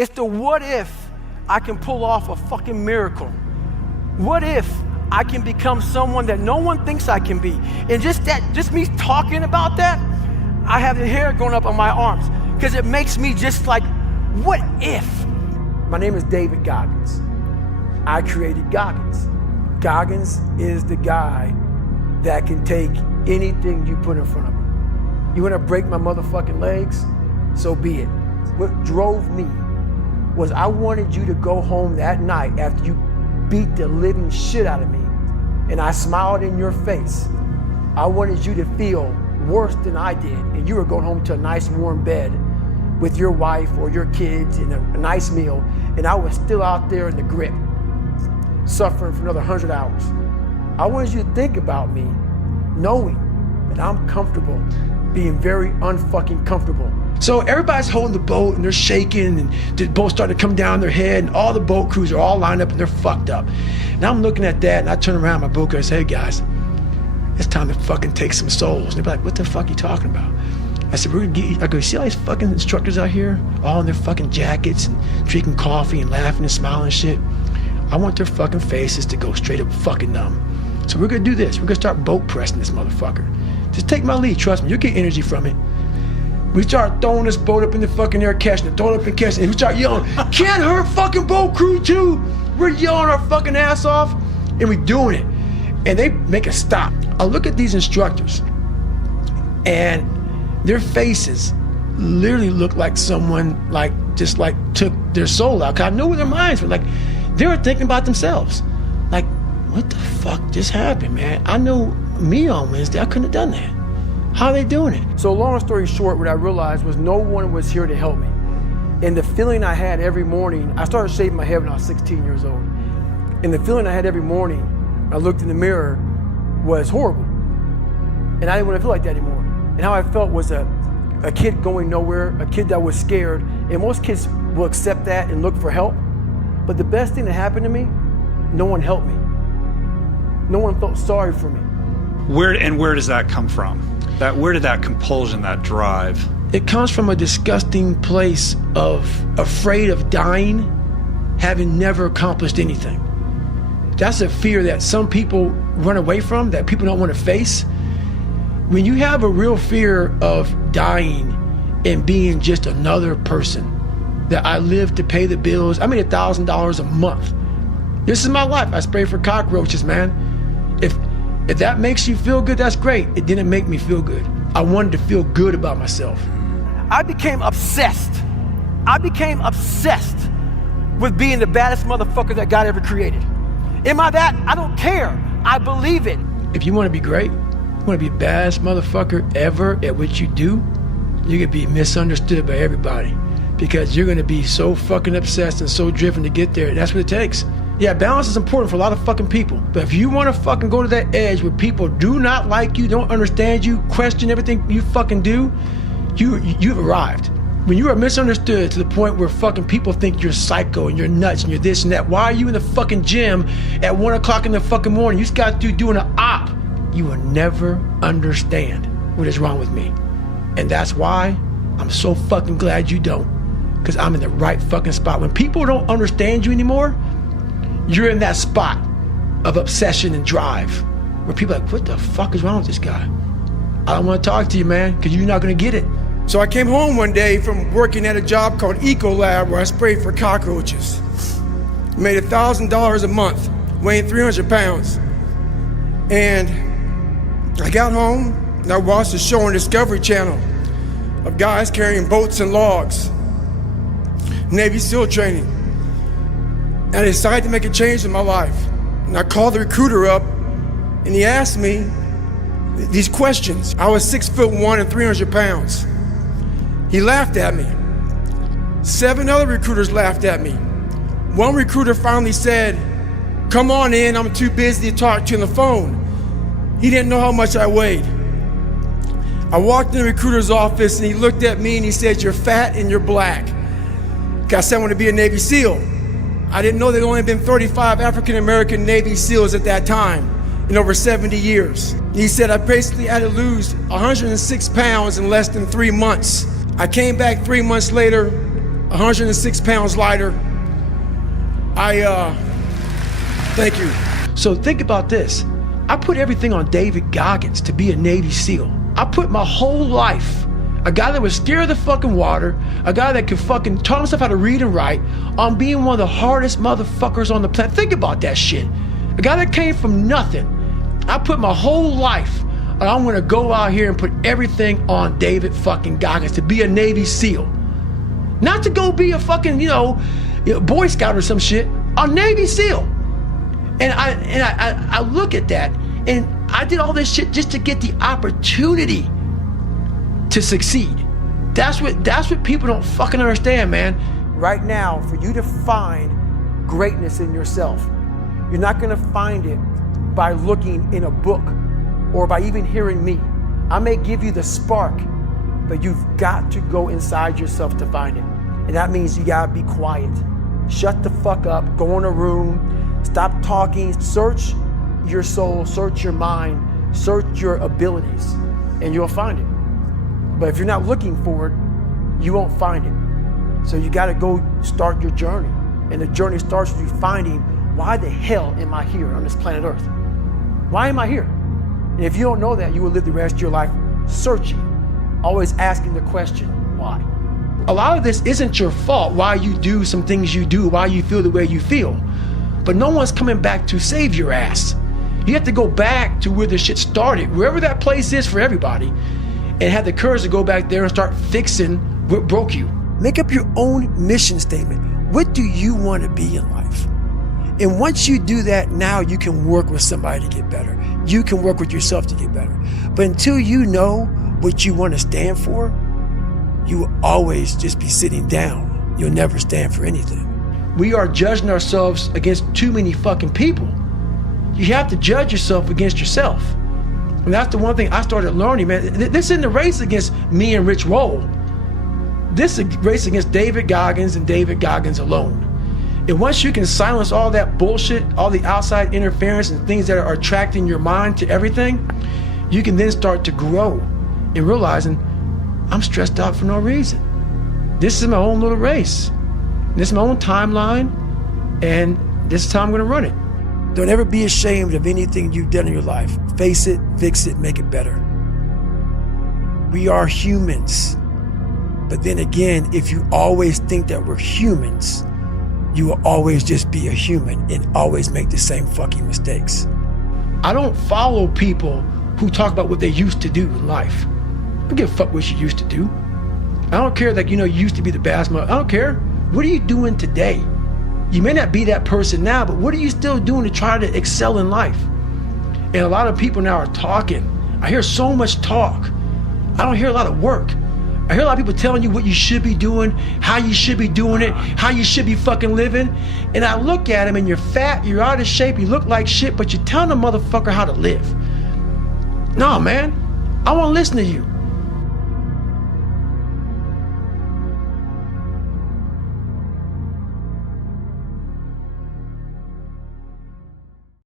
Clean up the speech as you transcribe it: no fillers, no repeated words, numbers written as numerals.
It's the what if I can pull off a fucking miracle. What if I can become someone that no one thinks I can be? And just me talking about that, I have the hair going up on my arms because it makes me just like, what if? My name is David Goggins. I created Goggins. Goggins is the guy that can take anything you put in front of him. You wanna break my motherfucking legs? So be it. What drove me was I wanted you to go home that night after you beat the living shit out of me and I smiled in your face. I wanted you to feel worse than I did, and you were going home to a nice warm bed with your wife or your kids and a nice meal, and I was still out there in the grip, suffering for another 100 hours. I wanted you to think about me knowing that I'm comfortable being very unfucking comfortable. So everybody's holding the boat and they're shaking and the boat's starting to come down their head and all the boat crews are all lined up and they're fucked up. And I'm looking at that and I turn around my boat crew and say, hey guys, it's time to fucking take some souls. And they're like, what the fuck are you talking about? I said, we're gonna get you. I go, see all these fucking instructors out here, all in their fucking jackets and drinking coffee and laughing and smiling and shit. I want their fucking faces to go straight up fucking numb. So we're gonna do this. We're gonna start boat pressing this motherfucker. Just take my lead, trust me, you'll get energy from it. We start throwing this boat up in the fucking air, catching it, throwing it up and catching it, and we start yelling, can't hurt fucking boat crew too. We're yelling our fucking ass off, and we're doing it. And they make us stop. I look at these instructors, and their faces literally look like someone just took their soul out. Cause I know where their minds were. Like, they were thinking about themselves. Like, what the fuck just happened, man? I know me on Wednesday, I couldn't have done that. How are they doing it? So long story short, what I realized was no one was here to help me. And the feeling I had every morning, I started shaving my head when I was 16 years old. And the feeling I had every morning, I looked in the mirror, was horrible. And I didn't want to feel like that anymore. And how I felt was a kid going nowhere, a kid that was scared. And most kids will accept that and look for help. But the best thing that happened to me, no one helped me. No one felt sorry for me. Where does that come from? Where did that compulsion, that drive? It comes from a disgusting place of afraid of dying, having never accomplished anything. That's a fear that some people run away from, that people don't want to face. When you have a real fear of dying and being just another person, that I live to pay the bills, I made $1,000 a month. This is my life. I spray for cockroaches, man. If that makes you feel good, that's great. It didn't make me feel good. I wanted to feel good about myself. I became obsessed. With being the baddest motherfucker that God ever created. Am I that? I don't care. I believe it. If you want to be great, you want to be the baddest motherfucker ever at what you do, you're going to be misunderstood by everybody because you're going to be so fucking obsessed and so driven to get there. That's what it takes. Yeah, balance is important for a lot of fucking people. But if you want to fucking go to that edge where people do not like you, don't understand you, question everything you fucking do, you've arrived. When you are misunderstood to the point where fucking people think you're psycho and you're nuts and you're this and that, why are you in the fucking gym at 1 o'clock in the fucking morning? You just got to doing an op. You will never understand what is wrong with me. And that's why I'm so fucking glad you don't. Because I'm in the right fucking spot. When people don't understand you anymore, you're in that spot of obsession and drive where people are like, what the fuck is wrong with this guy? I don't want to talk to you, man, because you're not going to get it. So I came home one day from working at a job called Eco Lab where I sprayed for cockroaches. Made $1,000 a month, weighing 300 pounds. And I got home and I watched a show on Discovery Channel of guys carrying boats and logs, Navy SEAL training. And I decided to make a change in my life. And I called the recruiter up and he asked me these questions. I was 6'1" and 300 pounds. He laughed at me. 7 other recruiters laughed at me. One recruiter finally said, come on in, I'm too busy to talk to you on the phone. He didn't know how much I weighed. I walked in the recruiter's office and he looked at me and he said, you're fat and you're black. I said I want to be a Navy SEAL. I didn't know there'd only been 35 African-American Navy SEALs at that time in over 70 years. He said I basically had to lose 106 pounds in less than 3 months. I came back 3 months later 106 pounds lighter. Thank you. So think about this. I put everything on David Goggins to be a Navy SEAL. I put my whole life, a guy that was scared of the fucking water, a guy that could fucking taught himself how to read and write, on being one of the hardest motherfuckers on the planet. Think about that shit. A guy that came from nothing. I put my whole life, and I'm gonna go out here and put everything on David fucking Goggins to be a Navy SEAL. Not to go be a fucking, Boy Scout or some shit, a Navy SEAL. And I look at that, and I did all this shit just to get the opportunity to succeed. That's what people don't fucking understand, man. Right now, for you to find greatness in yourself, you're not gonna find it by looking in a book or by even hearing me. I may give you the spark, but you've got to go inside yourself to find it. And that means you gotta be quiet. Shut the fuck up, go in a room, stop talking, search your soul, search your mind, search your abilities, and you'll find it. But if you're not looking for it, you won't find it. So you gotta go start your journey. And the journey starts with you finding, why the hell am I here on this planet Earth? Why am I here? And if you don't know that, you will live the rest of your life searching, always asking the question, why? A lot of this isn't your fault, why you do some things you do, why you feel the way you feel. But no one's coming back to save your ass. You have to go back to where the shit started, wherever that place is for everybody, and have the courage to go back there and start fixing what broke you. Make up your own mission statement. What do you want to be in life? And once you do that, now you can work with somebody to get better. You can work with yourself to get better. But until you know what you want to stand for, you will always just be sitting down. You'll never stand for anything. We are judging ourselves against too many fucking people. You have to judge yourself against yourself. And that's the one thing I started learning, man. This isn't a race against me and Rich Roll. This is a race against David Goggins and David Goggins alone. And once you can silence all that bullshit, all the outside interference and things that are attracting your mind to everything, you can then start to grow in realizing I'm stressed out for no reason. This is my own little race. This is my own timeline, and this is how I'm gonna run it. Don't ever be ashamed of anything you've done in your life. Face it, fix it, make it better. We are humans. But then again, if you always think that we're humans, you will always just be a human and always make the same fucking mistakes. I don't follow people who talk about what they used to do in life. I don't give a fuck what you used to do. I don't care that, you used to be the best mother. I don't care. What are you doing today? You may not be that person now, but what are you still doing to try to excel in life? And a lot of people now are talking. I hear so much talk. I don't hear a lot of work. I hear a lot of people telling you what you should be doing, how you should be doing it, how you should be fucking living. And I look at them and you're fat, you're out of shape, you look like shit, but you're telling a motherfucker how to live. No, man, I want to listen to you.